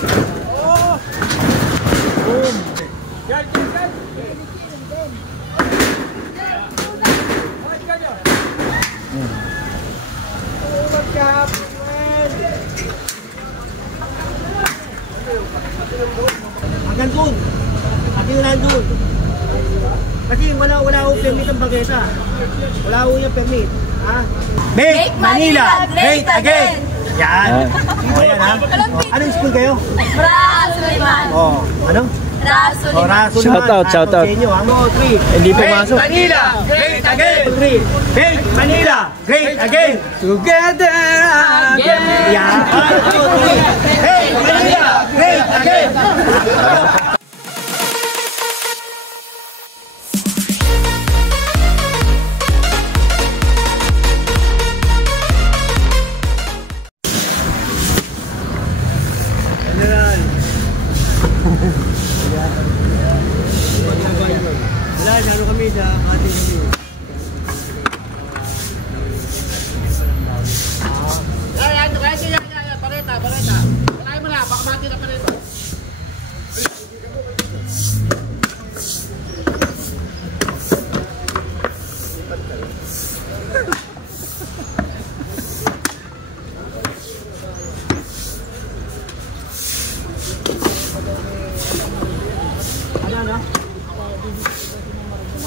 Boom. Hanggang doon. Hanggang nandun. Kasi wala akong permit ang bageta. Wala akong yung permit. Ha? Make Manila great again! Yan. O yan ha. Anong school kayo? Rasuliman. Oh, ano? Rasuliman. Shout out, shout out. Hindi pumasok. Make Manila great again! 3. Make Manila great again! Together again. Yan. 1, 2, 3. Make Manila great again! Wala, ano kami sa ating kami. Pareta. Wala mo na, baka mati na pareta.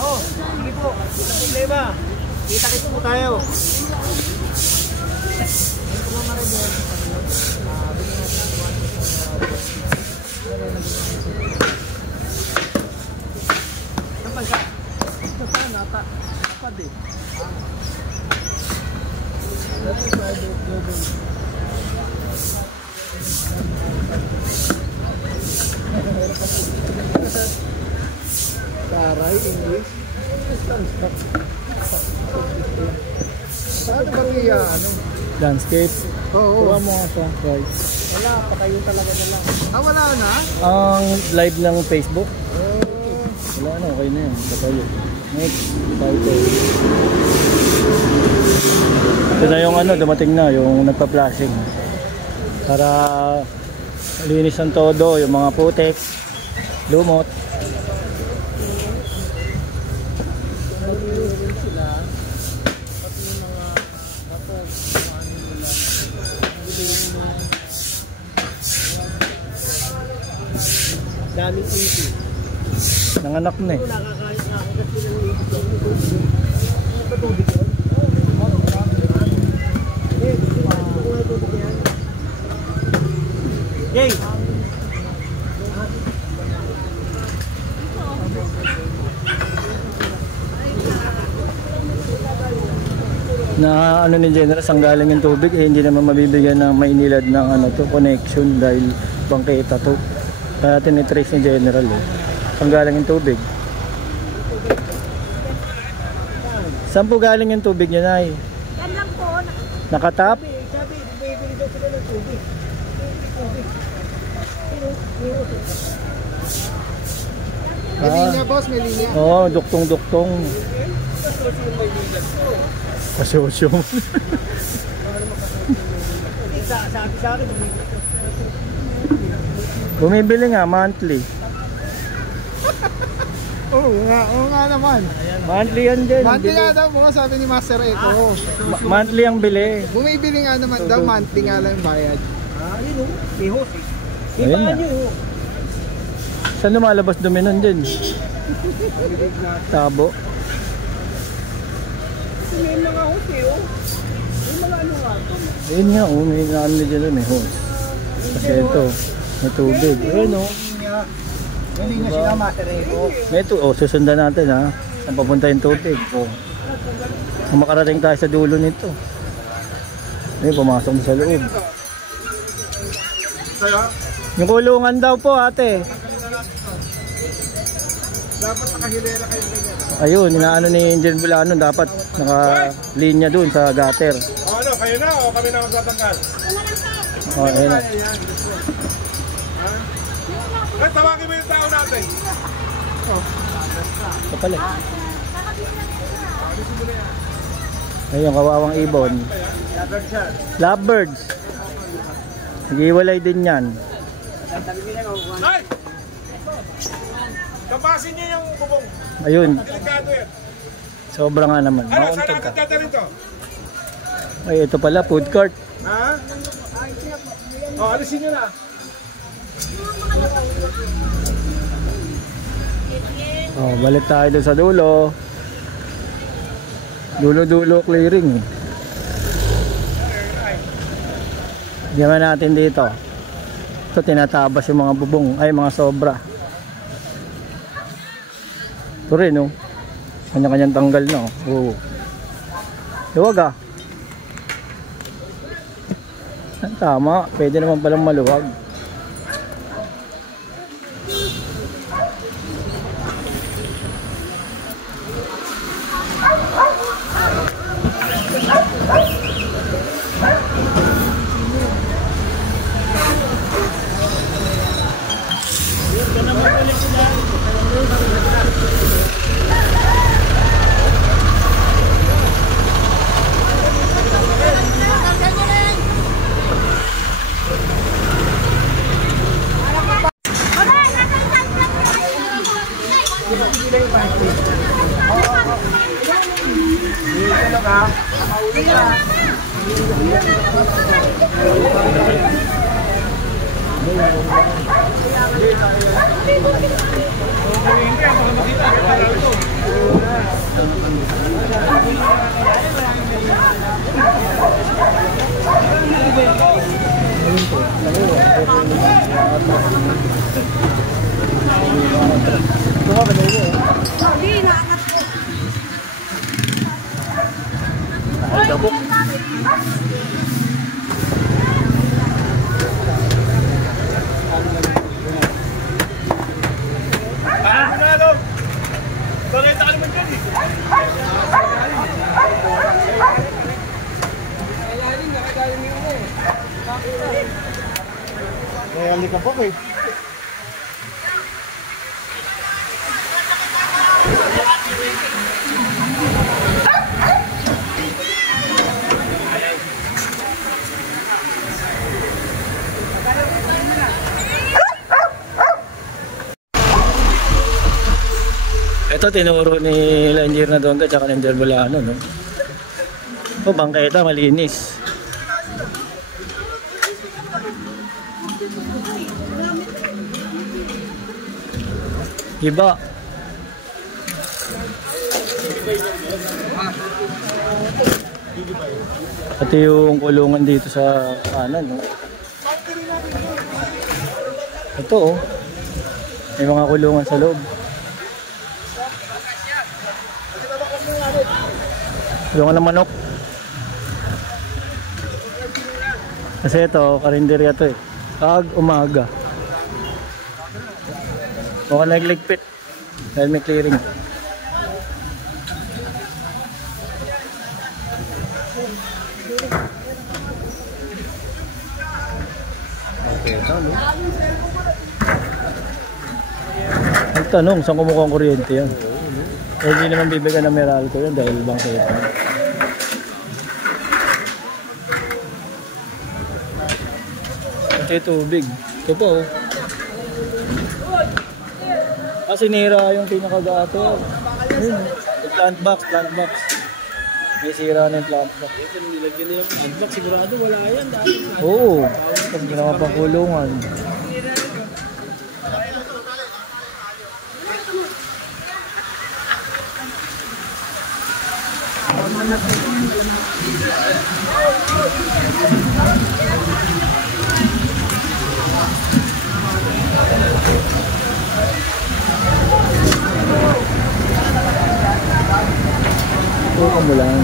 Oh, sige po. Wala problema. Kita-kita po tayo. Taray, English. Saan bang iya, ano? Landscape. Oo. Kuha mo nga siya, guys. Wala, patayo talaga na lang. Wala na? Ang live ng Facebook. Wala na, okay na yan. Patayo. Next, title. Ito na yung ano, dumating na, yung nagpa-flashing. Para linis ng todo, yung mga putek, lumot. Daming easy. Nanganak na eh. Nakakain na ako kasi ng easy. Patubig yun? Yay! Na ano ni General, ang galing yung tubig eh, hindi naman mabibigyan ng mainilad ng ano to, connection dahil bangketa to. Kaya tinitrace ni General eh. Ang galing yung tubig. Saan po galing yung tubig niya, Nay? Yan lang po. Nakatap? Sabi, bibili daw sila ng tubig. May linya, boss, may linya. Oo, duktong-duktong. Kasosyo. Sabi sa akin, Bumibili nga, monthly. Oo nga naman. Monthly yan din. Monthly bili. nga daw mo, sabi ni Master Eco. Monthly ang bili. Bumibili nga naman daw, monthly nga lang yung bayad. yun o, may hose eh. Ayun na. Saan lumalabas dumi nun din? Tabo. May mga hose eh, oh. May mga ano nga ito. Ayun nga, oh, may ano na dyan, may hose. Kasi ito, may tubig. Ayun o. Hindi nga sila Master Eco. May ito, oh, susundan natin ha. Saan papunta yung tubig. Oh. Kung makarating tayo sa dulo nito. Ayun, pumasok na sa loob. Yung kulungan daw po, ate. Dapat nakahilera kayo ganyan. Ayun, inaano ni Angel Bulano, dapat naka-linya dun sa gutter. Ano, kayo na o kami na magtatanggal? Oh, ayun na. Tawagin mo yung tao natin. Ito pala. Ayun, kawawang ibon. Lovebirds. Nag-iwalay din yan. Ay! Kapasin niyo yung bubong. Ayun, Delikado yan. sobra nga naman. Ano, saan Mauntog ka. natin dadalhin to? Ay, ito pala, food court. Ha? O, alisin nyo na. Oh, balik tayo doon sa dulo. Dulo-dulo clearing. Diyan natin dito. Ito tinatabas yung mga bubong, ay mga sobra. Ito rin, oh. Kanya-kanyang tanggal na, oh. Luwag ah. Tama, pwede naman palang maluwag. Mayali ka po eh. Ito tinuro ni Langier na doon at saka ng Derbolano, no? O, bangketa malinis. Iba. Pati yung kulungan dito sa kanan, no? Ito, oh. May mga kulungan sa loob. Kulungan ng manok. Kasi ito, karinderya to eh. Kag umaga. Mukhang nagligpit dahil may clearing. Okay, talo. Nagtanong, saan kumukuha ang kuryente yan? Eh, hindi naman bibigyan ng Meralco yan dahil bangketa. Ito yung tubig. Ito po, oh. Kasi nira yung pinakagato. Plant box. May sira na yung plant box. Nilagyan nila yung plant box, sigurado wala yan. Oo, pag ginawa pang kulungan. Tuko mo lang.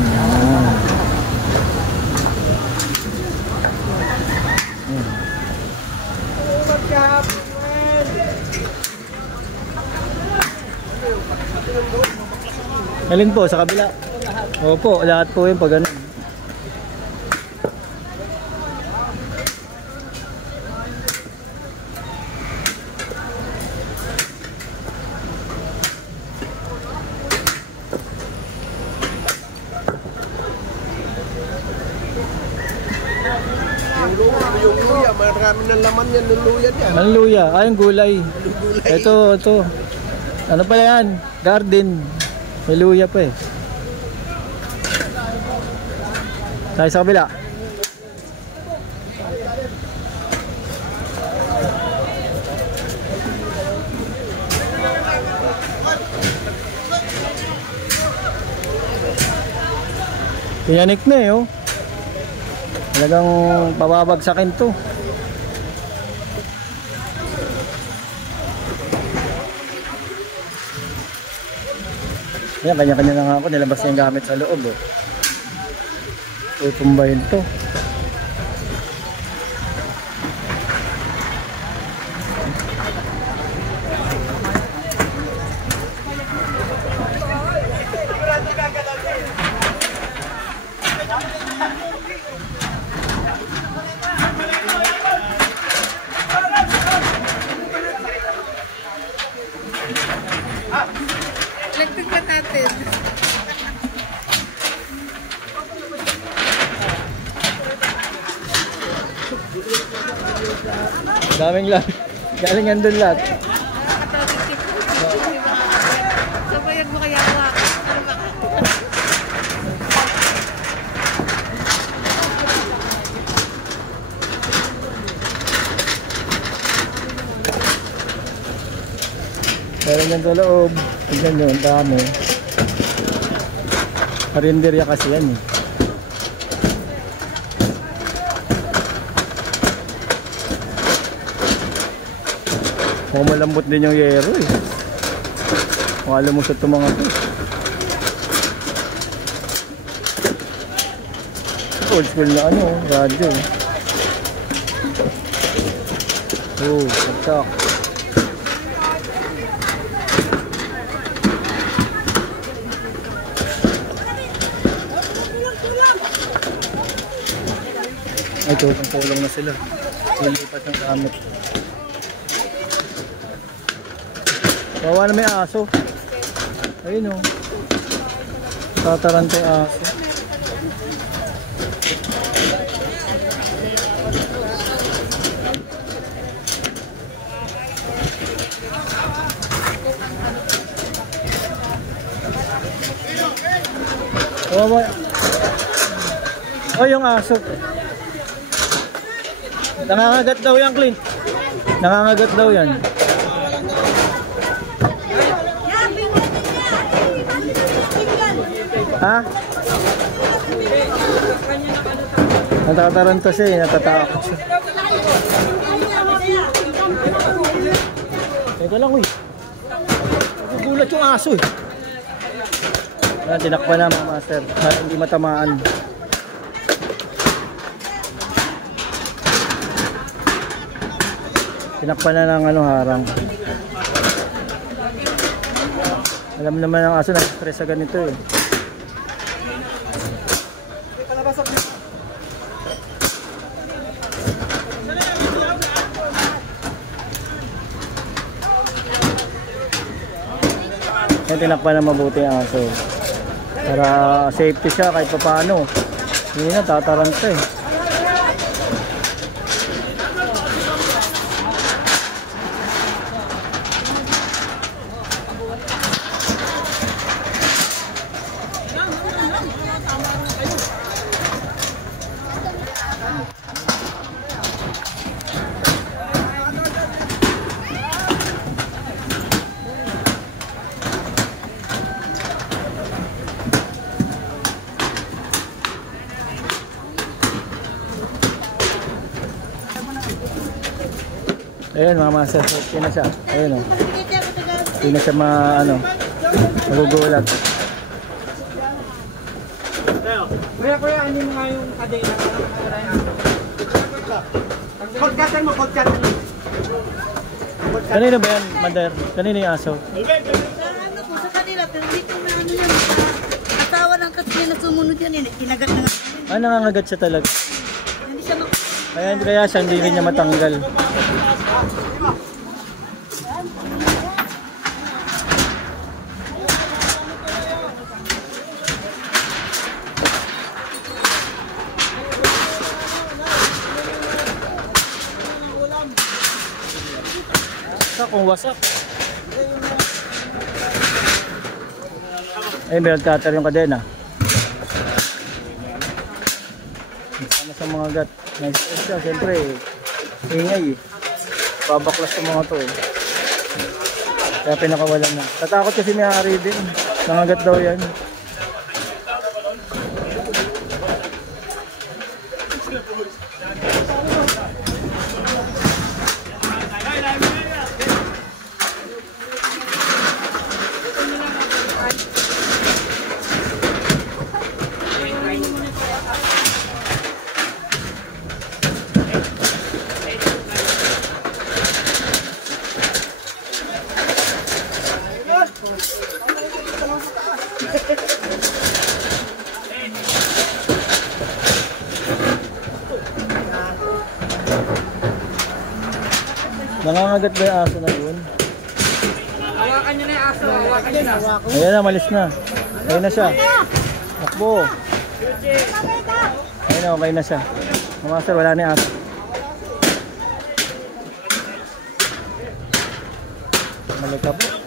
Alin po, sa kabila? Opo, lahat po yun pag ganun. Yung luya, marami ng laman yan, luluyan yan. Ang luya. Ay, yung gulay. Ito. Ano pala yan? Garden. May luya pa eh. Tayo sa kabila. Tiyanik na eh, oh. Talagang pababagsakin to. Yan, kanya-kanya na nga ako. Nilabas niya yung gamit sa loob, oh. Tutumbayin to. Nagtignan natin. Daming lang. Galingan doon lahat. Sabayan mo kaya ako. Meron yan sa loob. Tignan nyo, ang dami. Karinderya kasi yan eh. Mukhang malambot din yung yero eh. Mukhang lumusot itong mga to. Old school na ano, radyo. Oh, saksak. Ay, tulong na sila. Lilipat ng gamit. Bawa na may aso. Ayun o. Tatarante aso. Bawa. Oh, yung aso. Nangangagat daw yan, Clint. Nangangagat daw yan. Ha? Natataranta siya eh, natatakot siya. Teka lang, uy. Nagugulat yung aso eh. Tinakpan na mga master para hindi matamaan. Tinakpan na ng ano, harang. Alam naman ang aso, nag-stress sa ganito eh. Yan, tinakpan na mabuti ang aso. Para safety siya kahit pa paano. Hindi na, tataranta eh. Ayun mga master, okay na siya. Ayun o. Hindi na siya magugulat. Kuya, hindi mo nga yung kadena. Kodkatan mo, kodkatan mo. Kanino ba yan, Mother? Kanino yung aso? Ano po, sa kanila, pero dito na ano yan. Asawa ng kasi na sumunod yan, kinagat na nga. Ah, nangangagat siya talaga. Hindi siya Kaya siya, hindi rin niya matanggal. Sa kung wasak. Ay, belt cutter yung kadena. Sama sa mga gat. Nice siya, siyempre. Ingay eh. Babaklas sa mga to eh. Kaya pinakawalan na. Tatakot kasi may ari din. Nangagat daw yan. Nangangagat ba yung aso na yun? Hawakan nyo na yung aso. Hawakan nyo na. Ayan na, malis na. Ayun na siya. Takbo. Ayun na, okay na siya. Mga master, wala na yung aso. Malika po.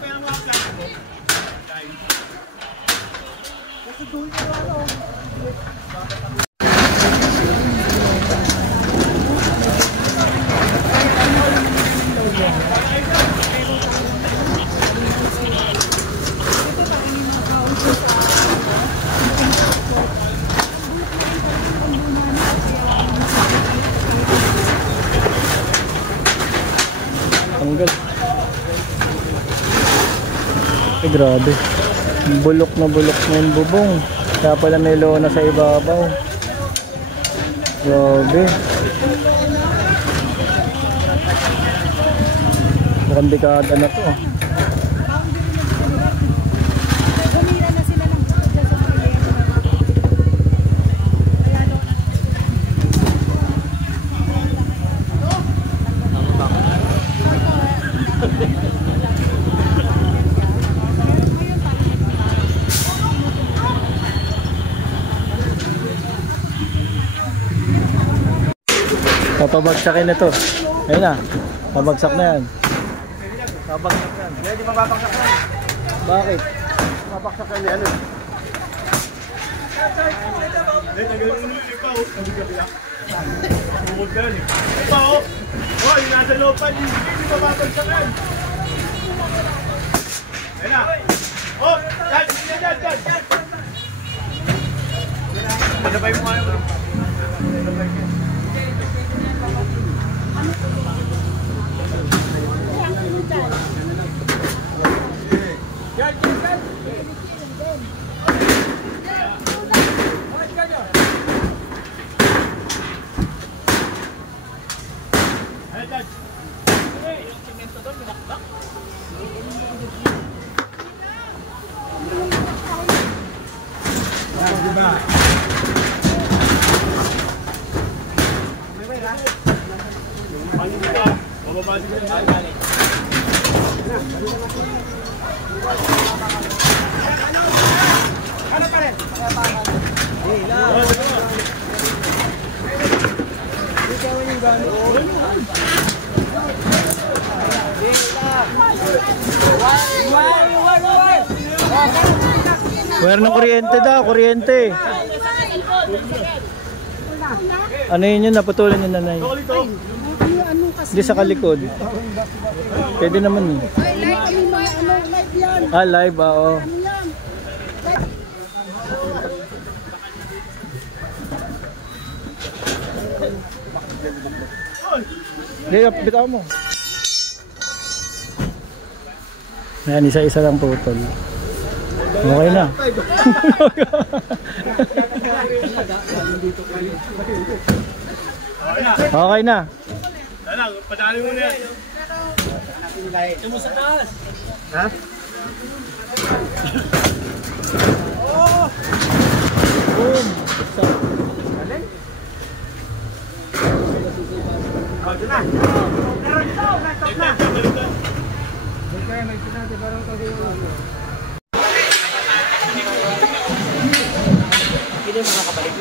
Tanggal. Eh, grabe. Bulok na yung bubong. Kaya pala may lona sa ibabaw. Grabe. Mukhang dekada na to. Papabagsakin na to. Ayun na. Pabagsak na yan. Pabagsak na yan. Hindi mababagsak na. Bakit? Mababagsak na yan. Hindi, tagalin mo yung ipaw. Sabi ka pila. Bukod ka yan eh. Ipaw! Oh, yung nasa loob pa. Hindi mababagsakan. Ayun na. Oh! Dad! Dad! Dad! Pinabay mo kayo. Pinabay mo. Wire ng kuryente daw, kuryente. Ano yun yun? Naputulan yung nanay. Hindi sa kalikod. Pwede naman eh. Ah, live ba? Oo. Hindi, bitaw mo. Ayan, isa-isa lang putol. Okay na. Okay na. Dalang, padali mo na yan. Ito mo sa taas. Ha? Oh! Boom! Galing? Oh, ito na. Meron ito. Stop na. Kaya may sinati parang kasi hindi makakabalik.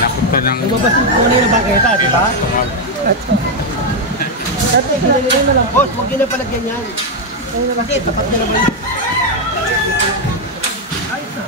Nakot ka ng lumabas yung kulay ng bangketa, di ba? Kasi kinagyan na lang. Boss, huwag yun na palagyan yan. Kasi tapat na naman. Ayos na.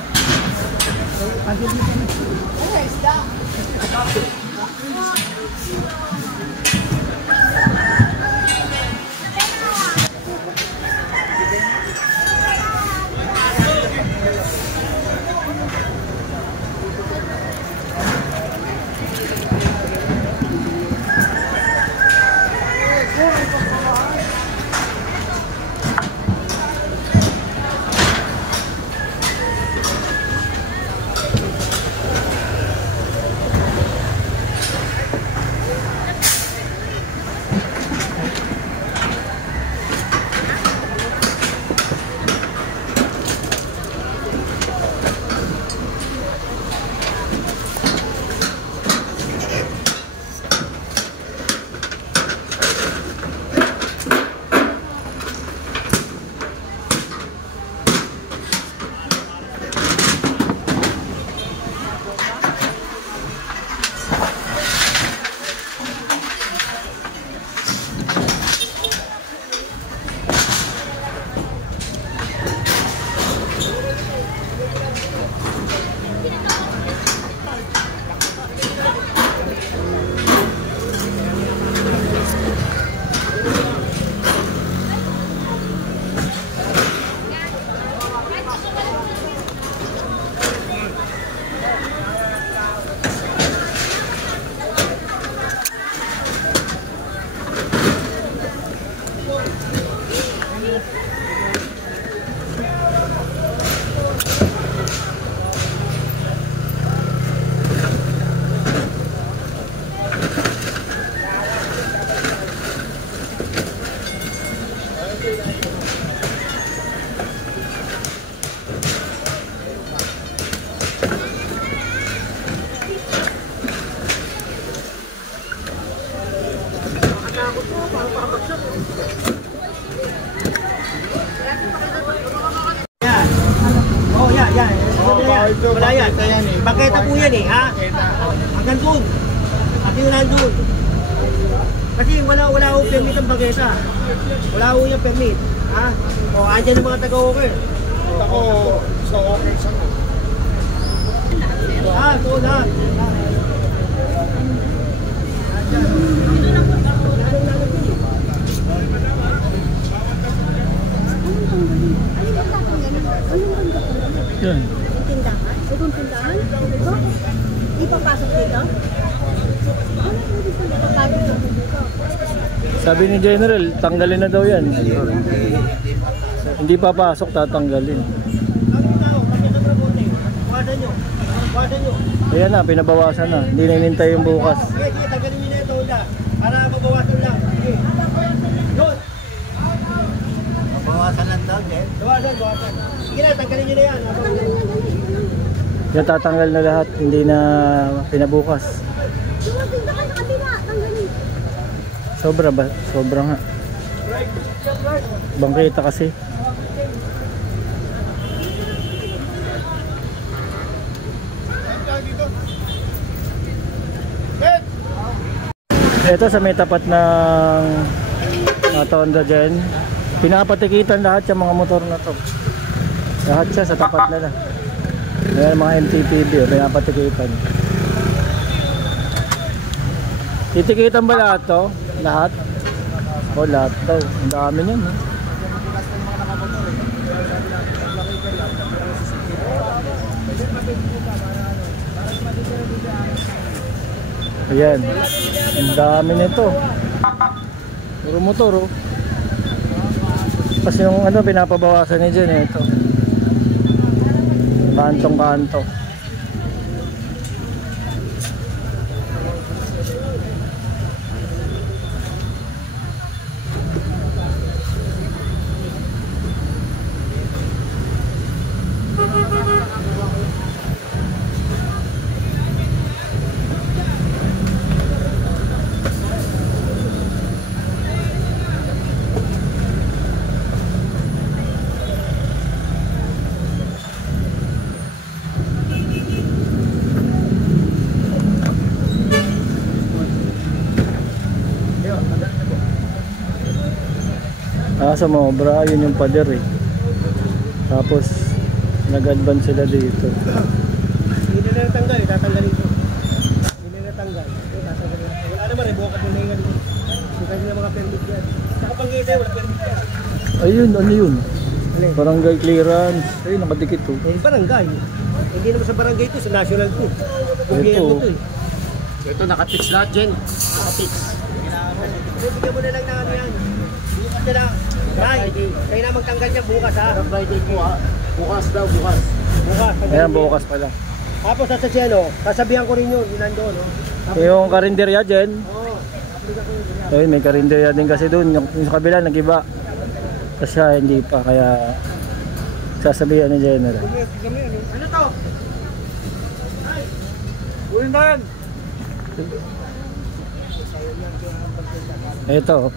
Yan. Oh, yan. Wala yan. Bangketa po yan eh, ha? Hanggang doon. At yun nandun. Kasi wala akong permit ang bangketa. Wala akong yung permit. Ha? O, andyan ang mga taga-walker. Ako, sa okay sa ko. So lahat. Yan. Tindahan? Itong tindahan? Ito? Ipapasok dito? Ano pwede sa ipapasok dito? Sabi ni General, tanggalin na daw yan. Hindi papasok, tatanggalin. Ayan na, pinabawasan na. Hindi na inintay yung bukas. Sige, tanggalin nyo na ito, para mabawasan lang. Sige. Yun. Mabawasan lang daw, Jen. Bawasan. Sige na, tanggalin nyo na yan. Yan, tatanggal na lahat. Hindi na pinabukas. Tindahan sa kabila, tanggalin. Sobra ba? Sobra nga. Bangketa kasi. Ito sa may tapat ng Tonda dyan, pinapatikitan lahat yung mga motor na to. Lahat siya sa tapat nila. Ayan mga MTPB, pinapatikitan. Titikitan ba lahat to? Lahat? O lahat daw. Ang dami niyan. Ayan. Ang dami nito. Puro motor oh. Kasi yung ano pinapabawasan niya dyan ito. Kantong-kanto. Sumobra, yun yung pader eh. Tapos nag-advance sila dito. Hindi na natanggal eh, tatanggalin ko. Hindi na natanggal. Tatanggalin natin. Wala naman eh, buka ka din na yung buka din ng mga permit yan. Saka Pangitay, wala permit yan. Ayun, ano yun? Alin? Barangay clearance. Ayun, nakadikit to. Eh, barangay. Hindi naman sa barangay ito, sa national to. Gobyerno to eh. Ito, nakapix lahat, Jen. Nakapix. Bigyan mo na lang na ano yan. Bukas na lang. Ray, kayo na magtanggal niya bukas ha. Friday po ha. Bukas daw, bukas. Bukas. Ayan, bukas pala. Tapos sa ano, sasabihan ko rin yun, yun nandoon. No? Yung karinderya dyan. Oo. Ayun, may karinderya din kasi doon. Yung sa kabila, nag-iba. Kasi siya, hindi pa. Kaya sasabihan ni General. Ano to? Uy, na yan. Ito.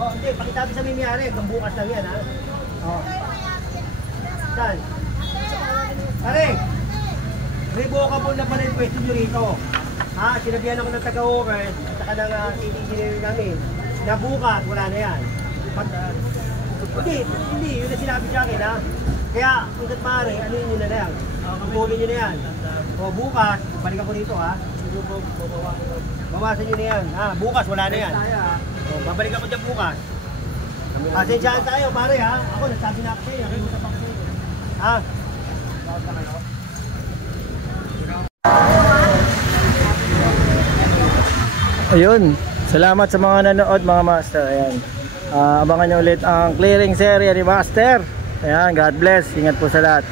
Oh, hindi, pakitabi sa may-ari, hanggang bukas lang yan ha. Oh. Saan? Pare, revocable na pala yung pwesto nyo rito. Ha, sinabihan ako ng taga-oker at saka ng engineer namin na bukas, wala na yan. Hindi, yun na sinabi sa akin ha. Kaya, kung maaari, ano yun na lang. Pagpulin nyo na yan. O bukas, balik ako dito ha. Bawasan nyo na yan. Ha, bukas, wala na yan. O, babalik ako dyan bukas. Pasensyaan tayo pare ha. Ako, nagsabi na ako sa'yo. Nakiusap ako sa'yo. Ha? Ayun. Salamat sa mga nanood mga master. Ayan. Abangan nyo ulit ang clearing series ni Master. Ayan, God bless. Ingat po sa lahat.